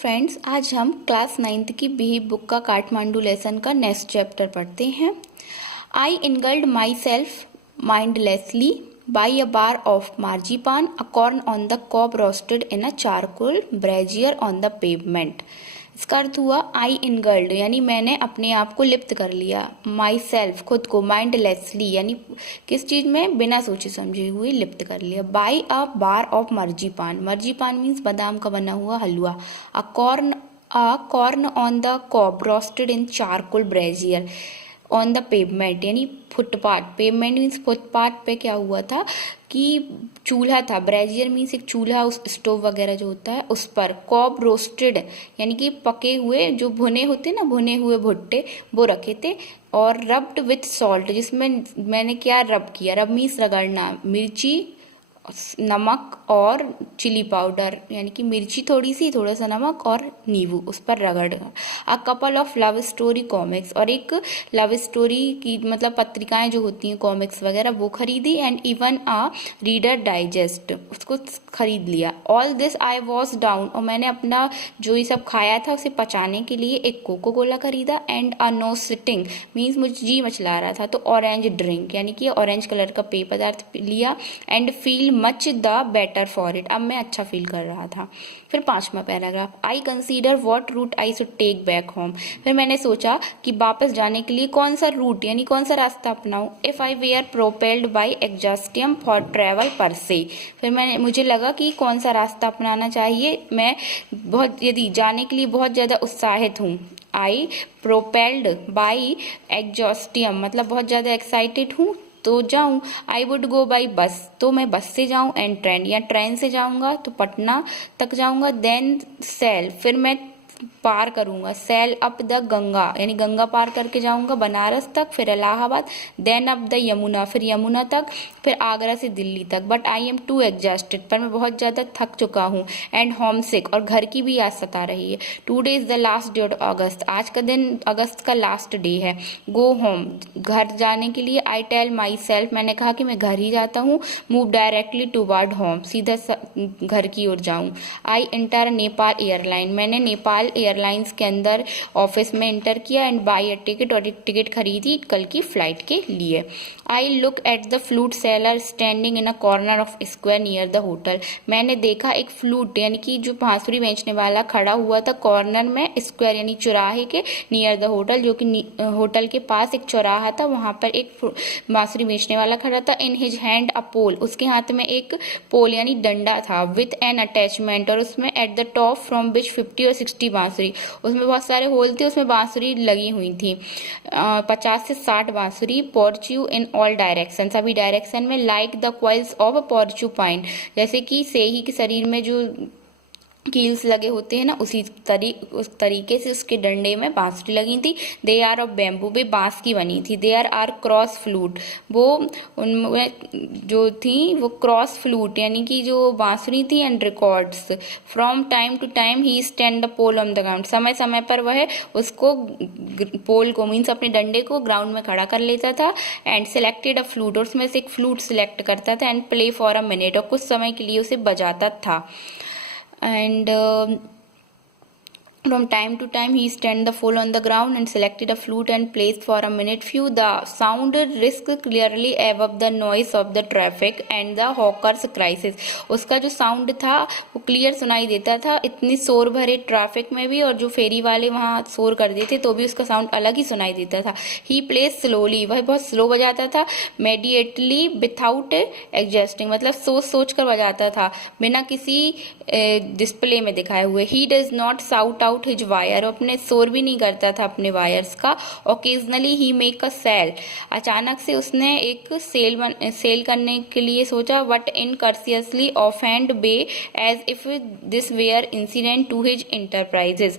Friends, आज हम class 9th की बिहेव बुक का काठमांडू लेसन का नेक्स्ट चैप्टर पढ़ते हैं। I indulge myself mindlessly buy a bar of marzipan, a corn on the cob roasted in a charcoal brazier on the pavement. इसका अर्थ हुआ आई इनगल्ड यानी मैंने अपने आप को लिप्त कर लिया, माई सेल्फ खुद को, माइंडलेसली यानी किस चीज में बिना सोचे समझे हुए लिप्त कर लिया, buy a bar of marzipan. Marzipan means बादाम का बना हुआ हलवा। A corn on the cob roasted in charcoal brazier on the pavement यानी फुटपाथ। पेवमेंट मीन्स फुटपाथ पे क्या हुआ था कि चूल्हा था, ब्रेजियर मीन्स एक चूल्हा, उस स्टोव वगैरह जो होता है उस पर। कॉब रोस्टेड यानी कि पके हुए जो भुने होते ना, भुने हुए भुट्टे वो रखे थे। और रब्ड विथ सॉल्ट जिसमें मैंने क्या रब किया, रब मीन्स रगड़ना, मिर्ची, नमक और चिली पाउडर यानी कि मिर्ची थोड़ी सी, थोड़ा सा नमक और नींबू उस पर रगड़। A couple of love story comics और एक लव स्टोरी की मतलब पत्रिकाएं जो होती हैं कॉमिक्स वगैरह वो खरीदी। And even a reader digest उसको खरीद लिया। All this I was down और मैंने अपना जो ये सब खाया था उसे पचाने के लिए एक कोको कोला खरीदा। And a nauseating means मुझे जी मचला रहा था तो ऑरेंज ड्रिंक यानी कि ऑरेंज कलर का पेय पदार्थ लिया। And feel much the better for it अब मैं अच्छा फील कर रहा था। फिर 5वां paragraph, I consider what route I should take back home. फिर मैंने सोचा कि वापस जाने के लिए कौन सा रूट यानी कौन सा रास्ता अपनाऊं। If I were propelled by exhaustion for travel per se. फिर मुझे लगा कि कौन सा रास्ता अपनाना चाहिए, मैं बहुत यदि जाने के लिए बहुत ज्यादा उत्साहित हूँ। आई प्रोपेल्ड बाई एग्जॉस्टियम मतलब बहुत ज्यादा एक्साइटेड हूँ तो जाऊं। I would go by bus तो मैं बस से जाऊं। एंड ट्रेन या ट्रेन से जाऊंगा तो पटना तक जाऊंगा। देन सेल फिर मैं पार करूंगा, सेल अप द गंगा यानी गंगा पार करके जाऊंगा बनारस तक, फिर Allahabad, then up the Yamuna फिर यमुना तक, फिर आगरा से दिल्ली तक। But I am too exhausted पर मैं बहुत ज्यादा थक चुका हूँ। एंड होम सिक और घर की भी याद सता रही है। Today is the last day of अगस्त आज का दिन अगस्त का लास्ट डे है। गो होम घर जाने के लिए। आई टेल माई सेल्फ मैंने कहा कि मैं घर ही जाता हूँ। मूव डायरेक्टली टूवर्ड होम सीधा घर की ओर जाऊं। आई इंटर नेपाल एयरलाइन मैंने नेपाल एयरलाइंस के अंदर ऑफिस में इंटर किया। एंड बाई अ टिकट और एक टिकट खरीदी कल की फ्लाइट के लिए। I look at the flute seller standing in a corner of square near the hotel. मैंने देखा एक फ्लूट यानी कि जो बांसुरी बेचने वाला खड़ा हुआ था कॉर्नर में, स्क्वायर यानी चौराहे के, नियर द होटल जो कि होटल के पास एक चौराहा था वहां पर एक बांसुरी बेचने वाला खड़ा था। इन हिज हैंड अ पोल उसके हाथ में एक पोल यानी डंडा था। विथ एन अटैचमेंट और उसमें at the top from which 50 और 60 बांसुरी उसमें बहुत सारे होल थे, उसमें बांसुरी लगी हुई थी। 50 से 60 बांसुरी। पोर्च्यू इन ऑल डायरेक्शन सभी डायरेक्शन में। लाइक द क्वाइल्स ऑफ पोर्चुपाइन जैसे कि सेही के शरीर में जो कील्स लगे होते हैं ना उस तरीके से उसके डंडे में बांसुरी लगी थी। दे आर ऑफ बैम्बू वे बांस की बनी थी। दे आर क्रॉस फ्लूट वो उनमें जो थी वो क्रॉस फ्लूट यानी कि जो बांसुरी थी। And records from time to time he stand the pole on the ground समय समय पर वह उसको पोल को मीन्स अपने डंडे को ग्राउंड में खड़ा कर लेता था। एंड सिलेक्टेड अ फ्लूट और उसमें से एक फ्लूट सिलेक्ट करता था। And play for a minute और कुछ समय के लिए उसे बजाता था। And from time to time he stand the foal on the ground and selected a flute and placed for a minute few. The sound risk clearly above the noise of the traffic and the hawkers crisis. उसका जो sound था वो clear सुनाई देता था इतनी शोर भरे ट्रैफिक में भी, और जो फेरी वाले वहाँ शोर कर देते तो भी उसका साउंड अलग ही सुनाई देता था। ही प्लेस स्लोली वह बहुत स्लो बजाता था। मेडिएटली विथाउट एडजस्टिंग मतलब सोच सोच कर बजाता था बिना किसी डिस्प्ले में दिखाए हुए। He does not shout out his wares अपने शोर भी नहीं करता था अपने वायर्स का। Occasionally he make a sale अचानक से उसने एक सेल करने के लिए सोचा। But incuriously off hand bay as if this were incident to his enterprises